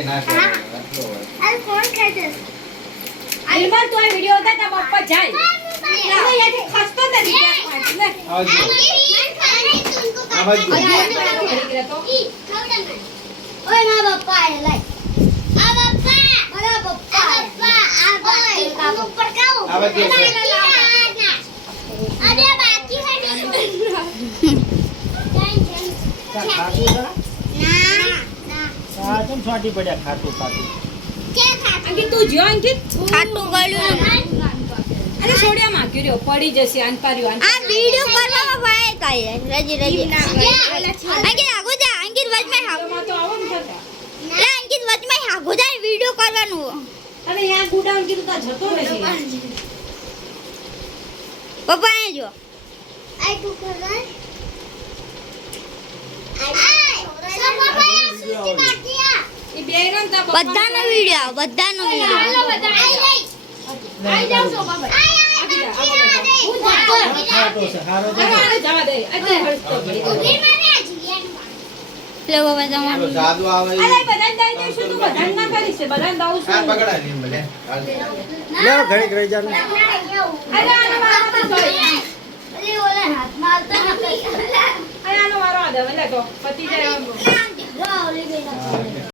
એ ના કરે અરે કોણ ખાય છે આઈમાં તો આ વિડિયો હતા તા પપ્પા જાય તમે યાથી ખસતો તો ને આવજો ઓય ના પપ્પા આય લાય આ પપ્પા મારા પપ્પા આ પપ્પા ઉપર કાઉ આવજો અરે બાકી હે આ કેમ છોટી પડ્યા ખાટું ખાટું કે ખાતું અંકિત તું જો અંકિત ખાતું ગળ્યું અરે છોડ્યા માં કર્યો પડી જશે આન પાર્યો આ વિડિયો કરવામાં ભાઈ કાય રજી રજી અંકિત આગો જા અંકિત વચમાં હાગો માં તો આવો ને થતા લે અંકિત વચમાં હાગો જા વિડિયો કરવાનું અને યા ગુડાઉન કીધું તા જતો નથી પપ્પા આ જો આઈ તું ખબર એ બે રમતા બધાનો વિડિયો બધાનો વિડિયો આઈ જાવ છો બાબા ખાટો છે હારો છે આને જવા દે આજે હળતો પડી ગયો લે બાબા તો જવાનું જાદુ આવે અરે બધાને દઈ દઈશું તું બધાને ના કરીશ બધાને દઉં આ છું પકડા લે ભલે લે ઘડીક રહી જા ને અરે આનો મારો તો જોઈ ઓલે હાથ મારતો અરે આનો મારો આ દે લે તો પતિ જાય